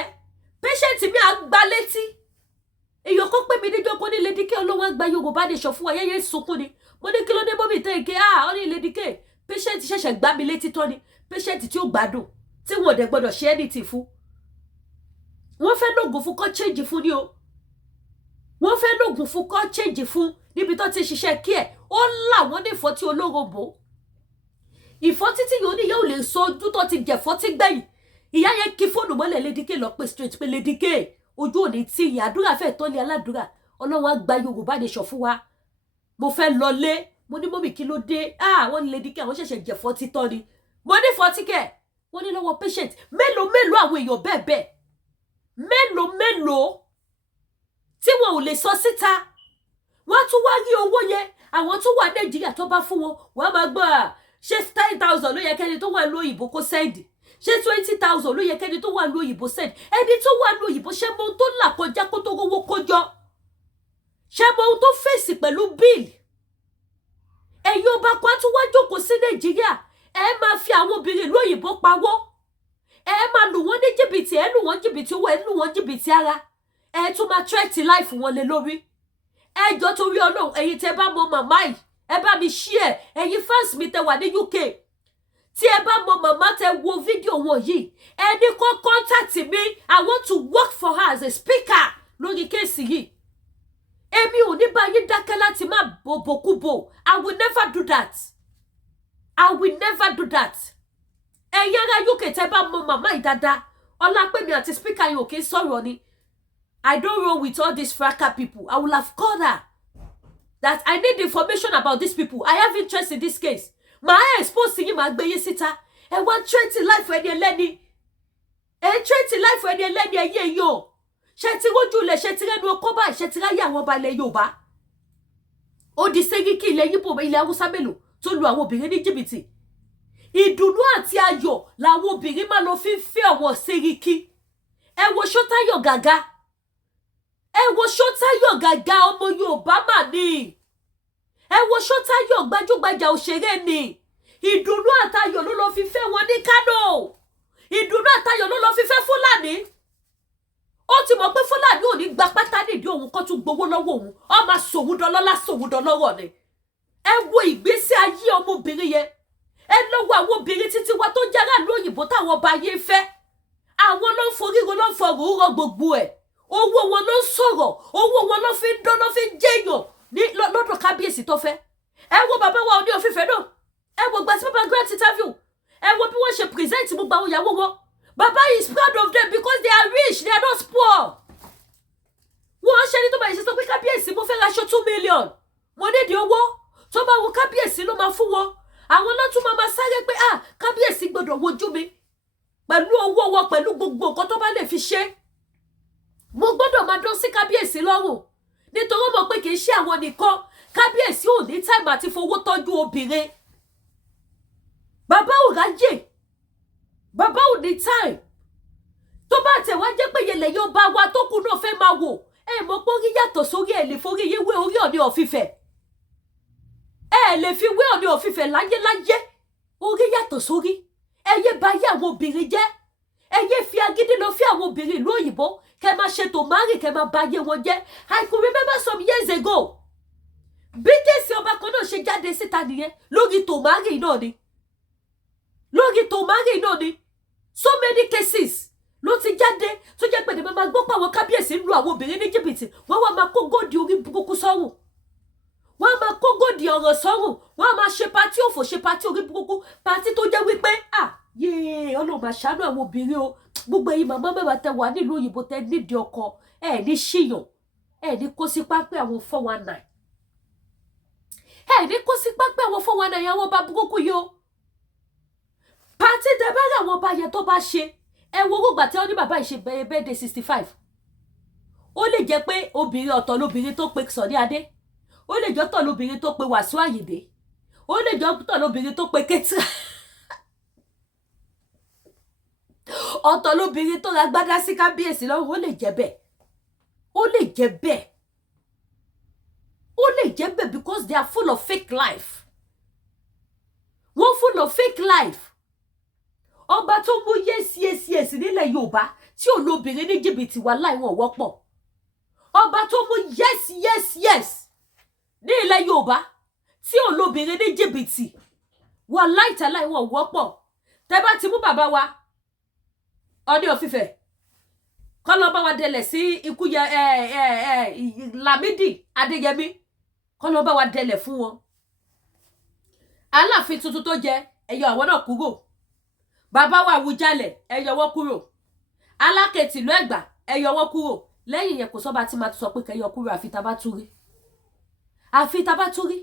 pẹ́ṣẹ́ǹtì mi à ń gbá létí èèyàn kan pè mí níjọ́ kó ní Lady K olówó gba Yorùbá nation fún wa yẹ́yẹ́ sunkún ni mo ní kí ló dé mọ́mì tẹ́ ike ó ní Lady K pẹ́ṣẹ́ǹtì ṣẹ̀ṣẹ̀ gbá mi létí tán ni pẹ́ṣẹ́ǹtì tí ó gbádùn tí wọn ò dẹ̀ gbọ́dọ̀ ṣe anything fún wọ́n fẹ́ lóògùn fún kọ́ change fún ni o wọ́n fẹ́ lóògùn fún kọ́ change fún níbi tó ti ṣiṣẹ́ kí ẹ̀ ó là wọ́n ní ìfọ́tí olórobó ìfọ́tí tí yóò ní yóò lè sọ ojú tó ti jẹ̀fọ́ tí gbẹ̀yìn ìyá yẹn kí fóònù mọ́lẹ̀ Lady K lọ pé straight pé Lady K ojú òní tí ìyá àdúrà fẹ́ tọ́lé aládùúrà Ọlọ́run á gba Yorùbá nation fún wa mo fẹ́ lọlé mo ní mọ́mì kí ló dé wọ́n ní Lady K àwọn ṣẹ̀ṣẹ̀ jẹ̀fọ́ títọ́ ni mo ní fọ́tí kẹ̀ wọ́n ní lọ́wọ́ patient mélòó àwọn èèyàn bẹ́ẹ̀ mélòó tí wọn ò lè sọ síta wọ́n tún wá rí owó yẹn àwọn tó wà Nàìjíríà tó bá fún wọn wọ́n máa gbọ́ ṣé 10,000 ló yẹ kẹ́ni tó wà lóyìnbó kó send ṣé 20,000 ló yẹ kẹ́ni tó wà lóyìnbó send ẹni tó wà lóyìnbó ṣé mo tó là kọjá kó tó rówó kójọ ṣé mo tó fèsì pẹ̀lú bill ẹ̀yin ọba kan tún wá jókòó sí Nàìjíríà ẹ máa fi àwọn obìnrin lóyìnbó pawó ẹ máa lù wọ́n ní jìbìtì ẹ lù wọ́n jìbìtì owó ẹ lù wọ́n jìbìtì ara ẹ tún máa threat life wọn lé lórí ẹ jọ torí Ọlọ́run ẹ̀yin tẹ́ bá mọ màmá yìí ẹ bá mi share ẹ̀yin fans mi tẹ́ wà ní UK tí ẹ bá mọ màmá tẹ́ wo fídíò wọn yìí ẹ ní kó contact me I want to work for her as a speaker lórí kéèsì yìí èmi ò ní bá yín dákẹ́ láti má bòbòkúbò I will never do that ẹ̀yin ará UK tẹ́ bá mọ màmá yìí dáadáa Ọlápẹ̀mí àti speaker yìí ò kí ń sọ̀rọ̀ ni I don't roll with all these fracas people I will have called her that I need information about these people I have interest in this case màá expose yín màá gbé yín síta ẹ wá twenty life ẹni ẹlẹ́ni ẹ̀yẹ yìí o ṣe ti rójú ilẹ̀ ṣe ti rẹ́nu ọkọ́ báyìí ṣe ti ráyè àwọn ọba ilẹ̀ Yorùbá ó di Sẹ́ríkì ilẹ̀ Yíbò ilẹ̀ Haúsá mélòó tó lu àwọn obìnrin ní jìbìtì ìdùnnú àti ayọ̀ làwọn obìnrin máa lọ fi ń fẹ́ ọ̀wọ̀ Sẹ́ríkì ẹ wo Ṣótáyọ̀ Gàgá ọmọ Yorùbá mà ní ẹ wo Ṣótáyọ̀ gbajúgbajà òṣèré ni ìdùnnú àtayọ̀ ló lọ fi fẹ́ wọn ní Kánò ìdùnnú àtayọ̀ ló lọ fi fẹ́ Fúlàní ó ti mọ̀ pé Fúlàní ò ní gba pátá nídìí òun kó tún gbowó lọ́wọ́ òun ó máa sòun dọlọ́lá sòun dọlọ́rọ̀ ni. ẹ wo ìgbésí ayé ọmọbìnrin yẹn, ẹ lọ́wọ́ àwọn obìnrin títí wa tó jára lóyìnbó táwọn ọba yẹn fẹ́, àwọn ló ń foríro ló ń fọrùn rọ gbogbo ẹ̀, owó wọn ló ń sọ̀rọ̀, owó wọn ló fi ń dán ló fi ń jẹ́yàn ní lọ́dọ̀ kábíyèsí tó fẹ́. ẹ wo bàbá wa Ọọ̀ni of Ifẹ̀ náà, ẹ wo gbà tí bàbá grant interview, ẹ wo bí wọ́n ṣe present gbogbo àwọn ìyàwó wọn. Bàbá is proud of them because they are rich, they are not poor. Wọ́n ṣe ní tó bá yìí ṣe sọ pé kábíyèsí mo fẹ́ ra aṣọ 2 million, mo nídìí owó tó bá wo kábíyèsí ló máa fún wọn. Àwọn lọ́tún máa sáré pé kábíyèsí gbọ́dọ̀ wojú mi pẹ̀lú owó wọn, pẹ̀lú gbogbo nǹkan tó bá lè fi ṣe. Mo gbọ́dọ̀ máa dán sí kábíyèsí lọ́rùn nítorí ó mọ̀ pé kì í ṣe àwọn nìkan, kábíyèsí ò ní time àti fowó tọ́jú obìnrin. Bàbá ò ráyè, bàbá ò ní time. Tó bá tẹ̀ wá jẹ́ pé yẹlẹ̀ yóò bá wa tó kù náà fẹ́ máa wò, ẹ mọ̀ pé orí yàtọ̀ sórí ẹ̀ lè forí yé wé orí Ọọ̀ni of Ifẹ̀. Ẹ lè fi wé Ọọ̀ni of Ifẹ̀ láyé, orí yàtọ̀ sórí. Ẹ yé ba yé àwọn obìnrin jẹ́, ẹ yé fi agídí lọ fi àwọn obìnrin ìlú òyìnbó kẹ máa ṣe tòmárì kẹ máa ba yé wọn jẹ́. I could remember some years ago bí kéèsì ọba kan náà ṣe jáde síta nìyẹn lórí tòmárì náà ni, lórí tòmárì náà ni. So many cases ló ti jáde tó jẹ́ pé ní máa gbọ́ pé àwọn kábíyèsí ń lu àwọn obìnrin ní jìbìtì, wọ́n wá máa kó góòdì orí burúkú sọ́rùn, wọ́n máa kó góòdì ọ̀rọ̀ sọ́rùn, wọ́n máa ṣe pátí òfò, ṣe pátí orí burúkú, pátí tó jẹ́ wípé yéé Ọlọ́run máa ṣàánú àwọn obìnrin o. Gbogbo ẹ̀yin màmá mẹ́wàá tẹ wà nílùú òyìnbó tẹ nídìí ọkọ, ẹ ní ṣìyàn, ẹ ní kó sí pápẹ́ àwọn 419, ẹ ní kó sí pápẹ́ àwọn 419 àwọn ọba burúkú yìí o. Pátí tẹ bá rí àwọn ọba yẹn tó bá ṣe, ẹ wo gbogbo tí wọ́n ní bàbá ìṣe birthday 65. Ó lè jẹ́ pé obìnrin ọ̀tọ̀ lóbìnrin tó pe Sunny Adé, ó lè jẹ́ ọ̀tọ̀ lóbìnrin tó pe Wàsíù Àyìndé, ó lè jẹ́ ọ̀tọ̀ lóbìnrin tó pe Ketra, ọ̀tọ̀ lóbìnrin tó ra gbádá sí kábíyèsí lọ́rùn. Ó lè jẹ́ bẹ́ẹ̀, ó lè jẹ́ bẹ́ẹ̀, ó lè jẹ́ bẹ́ẹ̀ because they are full of fake life. Wọ́n full of fake life. Ọba tó mú yes nílẹ̀ Yorùbá tí ò lóbìnrin ní jìbìtì wà láì wọ́n wọ́pọ̀. Ọba tó mú yes ní ilẹ̀ Yorùbá tí ò lóbìnrin ní jìbìtì wà láìta láì wọ́n wọ́pọ̀. Tẹ́ bá ti mú bàbá wa Ọọ̀ni of Ifẹ̀ kọ́ lọ bá wa dẹlẹ̀ sí ikú Lámídì Adéyẹmí, kọ́ lọ bá wa dẹlẹ̀ fún wọn. Aláàfin tuntun tó jẹ ẹyọ àwọn náà kúrò, bàbá wa Àwùjalẹ̀ ẹyọ wọn kúrò, Alákẹ̀tì ìlú Ẹ̀gbá ẹyọ wọn kúrò. Lẹ́yìn yẹn kò sọ́ba tí máa sọ pé kẹyọ kúrò àfi tá bá túrí, àfi tá bá túrí.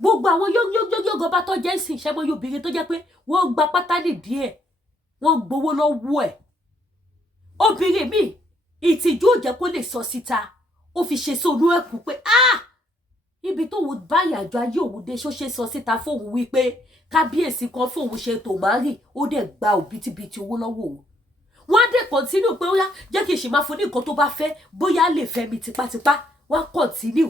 Gbogbo àwọn yóò bá tó jẹ́ ìsìn ìṣẹ́mọ́ obìnrin tó jẹ́ pé wọ́n gba pátá nídìí ẹ̀, wọ́n gbowó lọ́wọ́ ẹ̀. Obìnrin mi ìtìjú ò jẹ́ kó lè sọ síta, ó fi ṣe sóònú ẹ̀kú pé ibi tó wù báyà àjọ ayé òun dé ṣó ṣe sọ síta fóun wípé kábíyèsí kan fóun ṣe tòmárì ó dẹ̀ gba òbítíbitì owó lọ́wọ́ òun. Wọ́n á dẹ̀ kọ̀ntínú pé ó yá jẹ́ kí n ṣì máa fún ní nǹkan tó bá fẹ́, bóyá lè fẹ́ mi tipátipá. Wọ́n á kọ̀ntínú.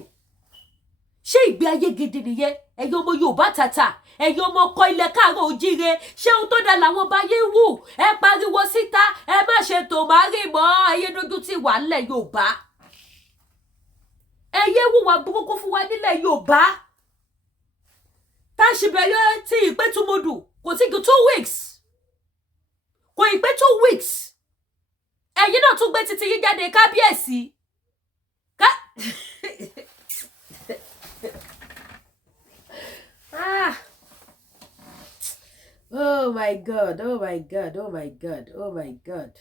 Ṣé ìgbé ayé gidi nìyẹn? Ẹ̀yin ọmọ Yorùbá tàtà, ẹ̀yin ọmọ ọkọ ilẹ̀ káàárọ̀ oòjíire, ṣé ohun tó dá làwọn bá yé wù? Ẹ pariwo síta, ẹ má ṣe tòmárì mọ́, ayé dójú tì wà nílẹ̀ Yorùbá. Ẹ yé wùwà burúkú fún wa nílẹ̀ Yorùbá. Tá a ṣì bẹ̀rẹ̀ tí ìpé túmọ̀dù kò tí ju 2 weeks, kò ìpé 2 weeks. Ẹ̀yin náà tún gbé títí yín jáde kábíyèsí. Oh my God, oh my God, oh my God, oh my God.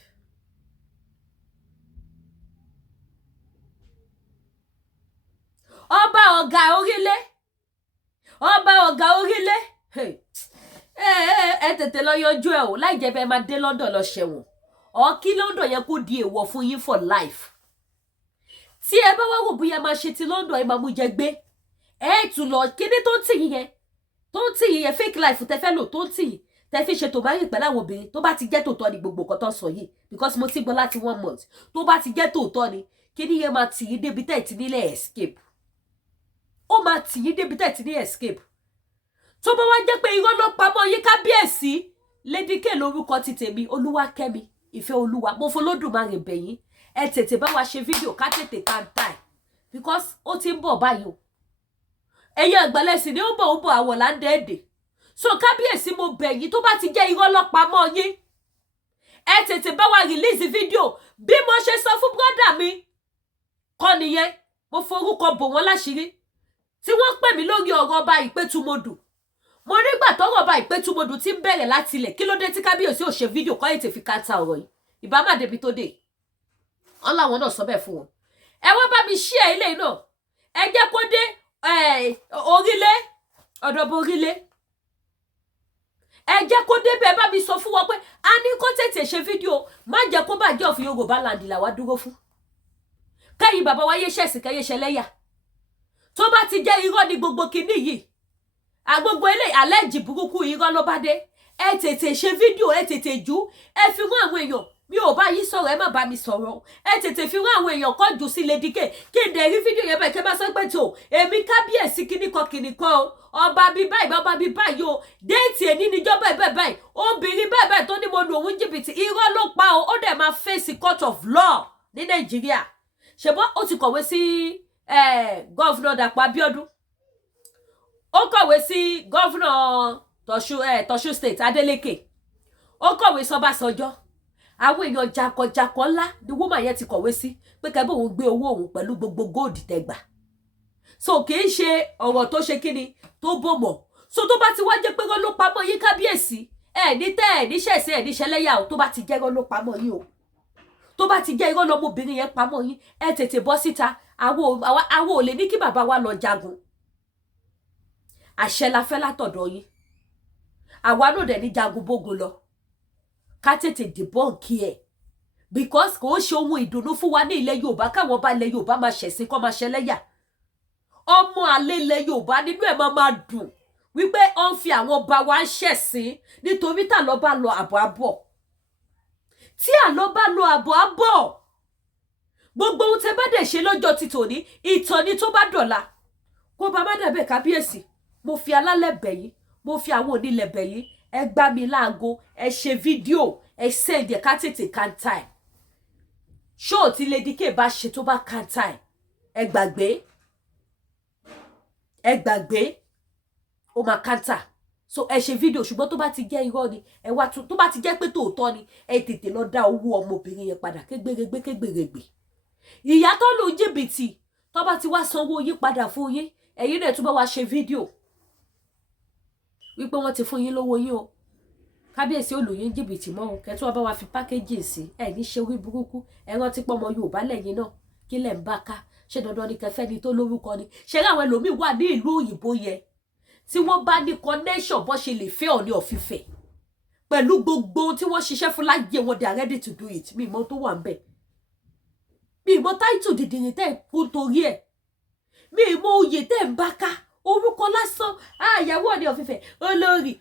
Ọba ọ̀gá orílẹ̀, ọba ọ̀gá orílẹ̀, ẹ tètè lọ yọjú ẹ o, láì jẹ́ pé ẹ máa dé London lọ ṣẹ̀wọ̀n. Ọ kí London yẹn kó di èèwọ̀ fún yín for life. Tí ẹ bá wá wò bóyá máa ṣe ti London ẹ máa mú jẹ gbé, ẹ tún lọ kíní tó ń tì yín yẹn, tó ń tì yín yẹn fake life tẹ fẹ́ lò tó ń tì yín tẹ fi ṣe tòmárì pẹ̀lú àwọn obìnrin tó bá ti jẹ́ tòótọ́ ni gbogbo nǹkan tó ń sọ yìí, because mo ti gbọ́ láti 1 month. Tó bá ti jẹ́ tòótọ́ ni kíní yẹn máa tì yín débi tẹ́ ẹ̀ ti nílẹ̀ escape. Ó máa tì yín débi tẹ́ ẹ̀ ti ní escape. Tó bá wá jẹ́ pé irọ́ ló pamọ́ yín kábíyèsí, Lady K lórúkọ ti tèmi, Olúwakẹ́mi Ìfẹ́ Olúwa, mo fọlọ́dùmarè bẹ̀ yín, ẹ tètè bá wa ṣe fídíò ká tètè kanta ẹ̀ because ó ti ń bọ̀ báyìí o ẹ̀yin àgbàlẹ́sìn ni ó bọ̀ àwọ̀ láńdẹ́ẹ̀dẹ̀ so kábíyèsí mo bẹ̀ yín tó bá ti jẹ́ irọ́ lọ́pàá mọ́ yín ẹ tètè bá wa release fídíò bí mo ṣe sọ fún brọ́dà mi kọ́ nìyẹn mo forúkọ bò wọ́n láṣìírí tí wọ́n pè mí lórí ọ̀rọ̀ ọba ìpẹ́tùmọdù mo nígbà tọ́rọ̀ ọba ìpẹ́tùmọdù ti ń bẹ̀rẹ̀ láti ilẹ̀ kí ló dé tí kábíyèsí ò ṣe fídíò kọ́ ètè fi káta ọ̀rọ̀ yìí ìbá má débi tó dé wọn làwọn náà sọ bẹ́ẹ̀ fún wọn ẹ wá bá mi share ilé náà ẹ jẹ́ kó dé orílẹ̀ ọ̀dọ̀bọ̀ orílẹ̀ ẹ jẹ́ kó débẹ̀ bá mi sọ fún wọn pé a ní kó tètè ṣe fídíò má jẹ́ kó bàjẹ́ òfin Yorùbá land làwa dúró fún kẹ́yìn bàbá wa yé ṣẹ̀sì kẹ́yẹ ṣẹlẹ́yà tó bá ti jẹ́ irọ́ ni gbogbo kinní yìí àgbogbo ilé àlẹ́jì burúkú irọ́ ló bá dé ẹ tètè ṣe fídíò ẹ tètè jú ẹ fi rán àwọn èèyàn mi ò bá yín sọ̀rọ̀ ẹ má bá mi sọ̀rọ̀ ẹ tètè fi rán àwọn èèyàn kọ́ jù sí Lady K kí n dẹ̀ rí fídíò yẹn bẹ́ẹ̀ kí n bá sọ pé tó èmi kábíyèsí kíní kan o ọba bíi báyìí o déètì èní níjọ́ bẹ́ẹ̀ obìnrin bẹ́ẹ̀ tó ní mo lu òun jìbìtì irọ́ ló pa o ó dẹ̀ máa face court of law ní Nàìjíríà ṣùgbọ́n ó ti kọ̀wé sí gọ́vnà Dàpọ̀ Abíọ́dún ó kọ̀wé sí gọ́vnà Tọ̀ṣù state Adeleke ó kọ̀wé sọ́bàṣọjọ́ àwọn èèyàn jakọjakọ ńlá ni woman yẹn ti kọ̀wé sí pé kẹ́ bóun gbé owó òun pẹ̀lú gbogbo góòdì tẹgbà so kì í ṣe ọ̀rọ̀ tó ṣe kíni tó bòmọ̀ so tó bá ti wá jẹ́ pé rọ́ ló pamọ́ yín kábíyèsí ní ṣẹ̀ṣẹ̀ ní ṣẹlẹ́yà o tó bá ti jẹ́ rọ́ ló pamọ́ yín o tó bá ti jẹ́ irọ́ lọmọbìnrin yẹn pamọ́ yín ẹ tètè bọ́ síta àwọn ò lè ní kí bàbá wa lọ jagun àṣẹ la fẹ́ látọ̀dọ̀ yín àwa náà dẹ̀ ní jagun bógun lọ ká tètè dìbọ́ǹkì ẹ̀ because kò ṣe ohun ìdùnnú fún wa ní ilẹ̀ Yorùbá káwọn ọba ilẹ̀ Yorùbá máa ṣẹ̀sìn kọ́ máa ṣẹlẹ́yà ọmọ àlè ilẹ̀ Yorùbá nínú ẹ̀ máa dùn wípé ó ń fi àwọn ọba wa ń ṣẹ̀sìn nítorí tà lọ́ bá lọ àbọ̀ àbọ̀ tí àlọ́ bá lọ àbọ̀ àbọ̀ gbogbo ohun tẹ bá dẹ̀ ṣe lọ́jọ́ ti tòní ìtàn ni tó bá dọ̀la kó bá má dàbẹ̀ kábíyèsí mo fi alálẹ̀ bẹ̀ yín mo fi àwọn onílẹ̀ bẹ̀ yín ẹ gbá mi láago ẹ ṣe fídíò ẹ send ẹ ká tètè kanta ẹ ṣóò tí Lady K bá ṣe tó bá kanta ẹ gbàgbé ó máa kanta so ẹ ṣe fídíò ṣùgbọ́n tó bá ti jẹ́ irọ́ ni ẹ wá tó bá ti jẹ́ pé tòótọ́ ni ẹ tètè lọ dá owó ọmọbìnrin yẹn padà kégbèrègbè ìyá tó lu jìbìtì tó bá ti wá sanwó yín padà fún yín ẹ̀yin náà tún bá wá ṣe fídíò wípé wọ́n ti fún yín lówó yín o kábíyèsí olùyín jìbìtì mọ́ o kẹ́tù wá bá wa fi pákéjì sí ẹ̀ ní ṣe orí burúkú ẹ rántí pọ́ ọmọ Yorùbá lẹ́yìn náà kí lẹ̀ ń bá ká ṣé dandan ni kẹfẹ́ ni tó lórúkọ ni ṣé láwọn ẹlòmíì wà ní ìlú òyìnbó yẹn tí wọ́n bá ní connection bó ṣe lè fẹ́ Ọọ̀ni of Ifẹ̀ pẹ̀lú gbogbo tí wọ́n ṣiṣẹ́ fún láyé wọn they are ready to do it mi ìmọ̀ tó wà ń bẹ̀ mi ìmọ̀ táìtù dìdìrín tẹ́ ẹ̀ kú torí ẹ̀ mi ìmọ̀ oyè tẹ́ ẹ̀ ń bá ká orúkọ lásán àyàwó Ọọ̀ni of Ifẹ̀ olórí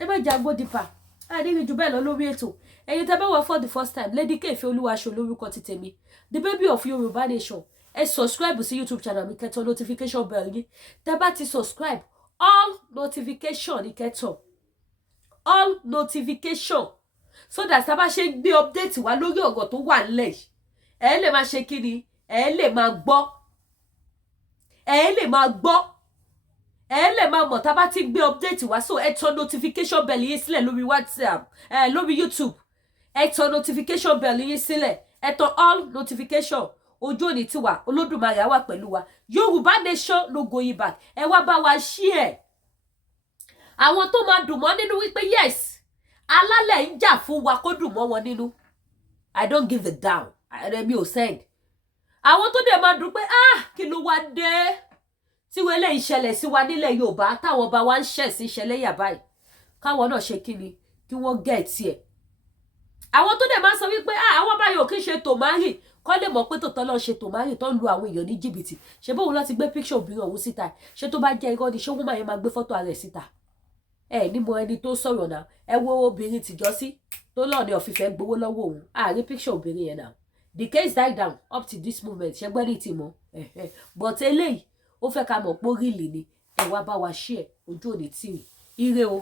ẹ má jà gbódìpà àdéhùn jù bẹ́ẹ̀ lọ lórí ètò ẹ̀yin tẹ́ bá wà for the first time Lady K Ìfẹ́olúwaṣọ lórúkọ ti tèmi the baby of Yorùbá nation ẹ subscribe sí YouTube channel mi kẹ́tọ̀ notification bell yín tẹ́ bá ti subscribe all notification ní kẹ́tọ̀ all notification so that tá bá ṣe gbé update wá lórí ọ̀rọ̀ tó wà nílẹ̀ yìí ẹ lè máa ṣe kí ni ẹ lè máa gbọ́ ẹ lè máa mọ̀ tá bá ti gbé update wá so ẹ tọ notification bell yín sílẹ̀ lórí WhatsApp lórí YouTube ẹ tọ notification bell yín sílẹ̀ ẹ tọ all notification ojú òní tiwa Olódùmarè á wà pẹ̀lú wa Yorùbá nation no going back ẹ wá bá wa share àwọn tó máa dùn mọ́ nínú wípé yes alálẹ̀ ń jà fún wa kó dùn mọ́ wọn nínú I don't give it down mi ò send àwọn tó dẹ̀ máa dùn pé kí ló wá dé tí wọ́n lè ṣẹlẹ̀ sí wa nílẹ̀ Yorùbá táwọn ọba wa ń ṣẹ̀ sí ṣẹlẹ́yà báyìí káwọn náà ṣe kí ni kí wọ́n gẹ̀ tiẹ̀ àwọn tó dẹ̀ máa sọ wípé àwọn báyìí ò kí ṣe tòmárì kọ́ lè mọ̀ pé tòótọ́ lọ́ọ́ ṣe tòmárì tó ń lu àwọn èèyàn ní jìbìtì ṣe bóun láti gbé píkṣọ̀ obìnrin ọ̀hún síta ṣé tó bá jẹ́ irọ́ ni ṣé wọ́n máa yẹn máa gbé fọ́tò rẹ̀ síta ní mo ẹni tó sọ̀rọ̀ náà ẹ wo obìnrin tìjọ́sí tó lọ́ọ̀ni of Ifẹ̀ gbowó lọ́wọ́ òun àárín píkṣọ̀ obìnrin yẹn náà the case died down up to this moment ṣẹgbẹ́ ní tìmọ̀ but eléyìí ó fẹ́ ká mọ̀ pé ó rí ìlì ni ẹ wá bá wa share ojú òní tì ire o.